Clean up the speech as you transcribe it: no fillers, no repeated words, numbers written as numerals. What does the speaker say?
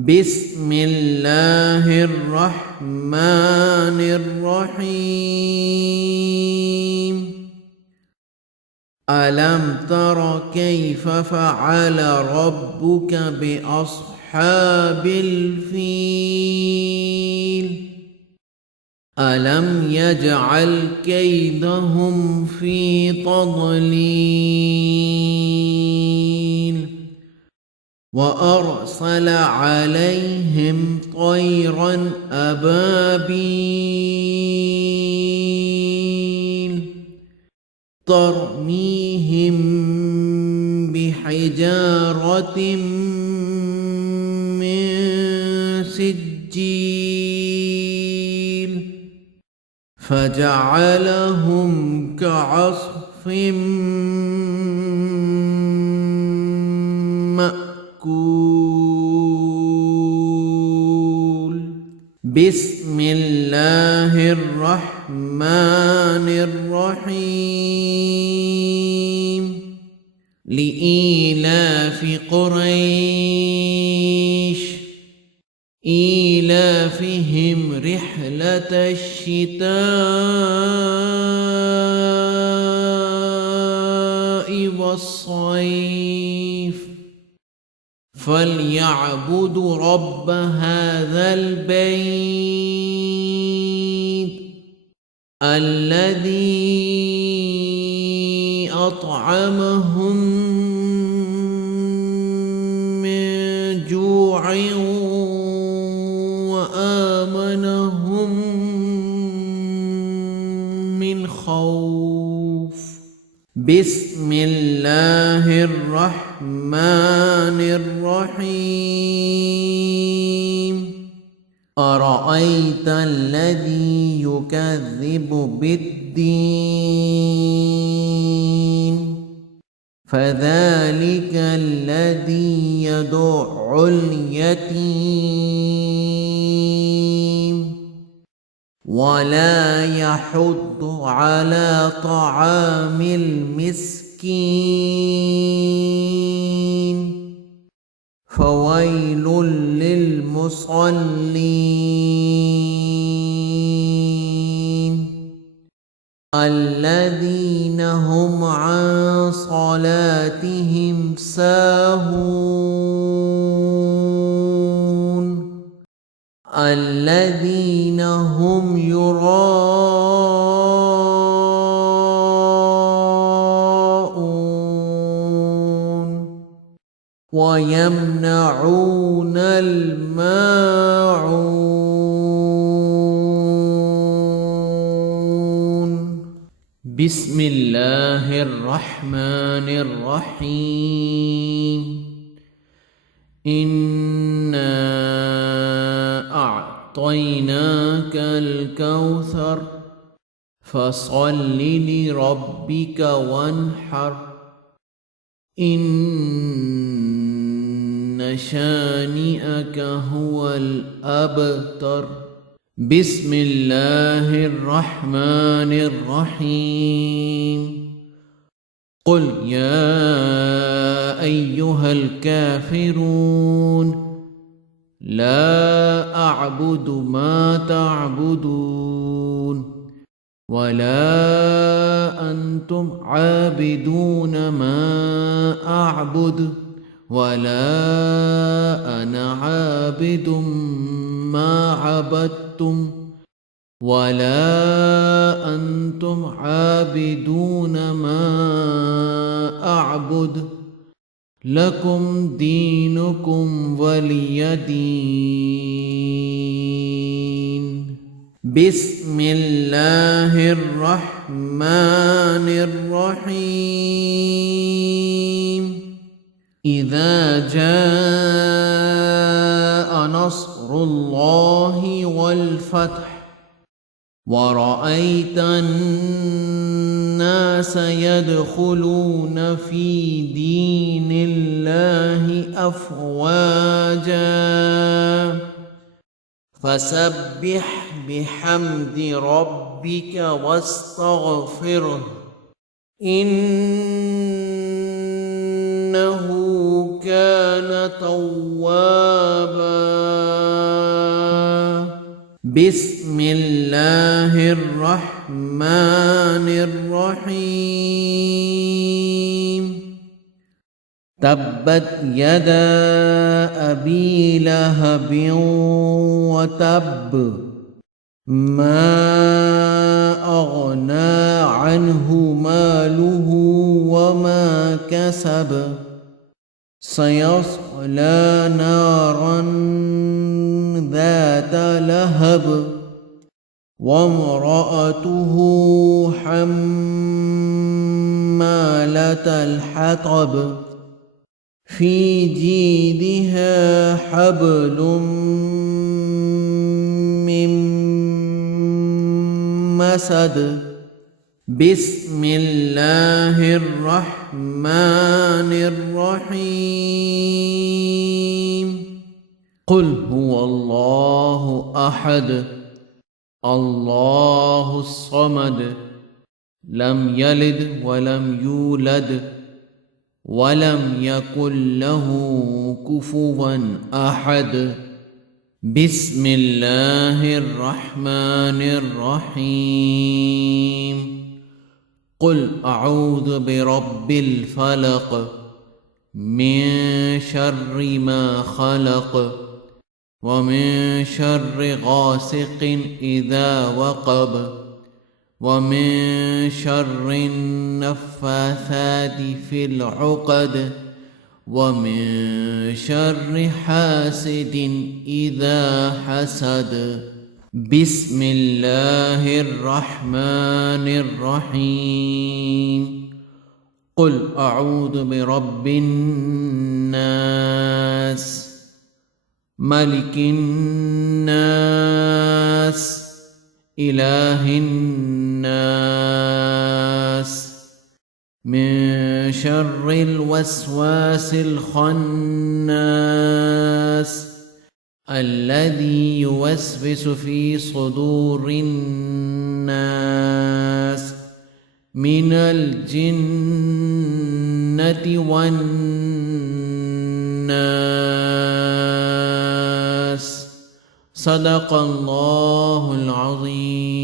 بسم الله الرحمن الرحيم. ألم تر كيف فعل ربك بأصحاب الفيل؟ ألم يجعل كيدهم في تضليل وأرسل عليهم طيرا أبابيل ترميهم بحجارة من سجيل فجعلهم كعصف مأكول. بسم الله الرحمن الرحيم. لإيلاف قريش إيلافهم رحلة الشتاء والصيف فليعبدوا رب هذا البيت الذي أطعمهم من جوع وآمنهم من خوف. بسم الله الرحمن الرحيم. أرأيت الذي يكذب بالدين فذلك الذي يدع اليتيم ولا يحض على طعام المسكين فويل للمصلين الذين هم عن صلاتهم ساهون الذين هم يراءون ويمنعون الماعون. بسم الله الرحمن الرحيم. إنا أعطيناك الكوثر فصل لربك وانحر إن شانئك هو الأبتر. بسم الله الرحمن الرحيم. قل يا أيها الكافرون لا أعبد ما تعبدون ولا أنتم عابدون ما أعبد ولا أنا عابد ما عبدتم ولا أنتم عابدون ما أعبد لكم دينكم ولي دين. بسم الله الرحمن الرحيم. إذا جاء نصر الله والفتح ورأيت الناس يدخلون في دين الله أفواجا فسبح بحمد ربك واستغفره إنه كان توابا. बिस्मिल्लाहिर्रहमानिर्रहीम। तब्बत यदा अबी लहबिन व तब, मा अगना अन्हु मालुहु व मा कसब, सयस्ला नारन ذات लहब, वम्रअतुहु हम्मालतल हतब, फी जीदिहा हब्लुम मिन मसद। बिस्मिल्लाहिर्रहमानिर्रहीम। कुल हुवल्लाहु अहद, अल्लाहुस्समद, लम यलिद वलम यूलद वलम यकुल लहू कुफुवन अहद। बिस्मिल्लाहिर्रहमानिर्रहीम। कुल अऊज़ु बिरब्बिल फलक, मिन शर्रि मा खलक, व मिन शर्रि गासिकिन इज़ा वक़ब, व मिन शर्रि नफ़्फ़ासाति फ़िल उक़द, व मिन शर्रि हासिदिन इज़ा हसद। बिस्मिल्लाहिर्रहमानिर्रहीम। कुल अऊज़ु बिरब्बिन नास, मलिकिन नास, इलाहिन नास, मिन शर्रिल वस्वासिल खन्नास, अल्लज़ी युवस्विसु फ़ी सुदूरिन नास, मिनल जिन्नति वन नास। सदक़ल्लाहुल अज़ीम।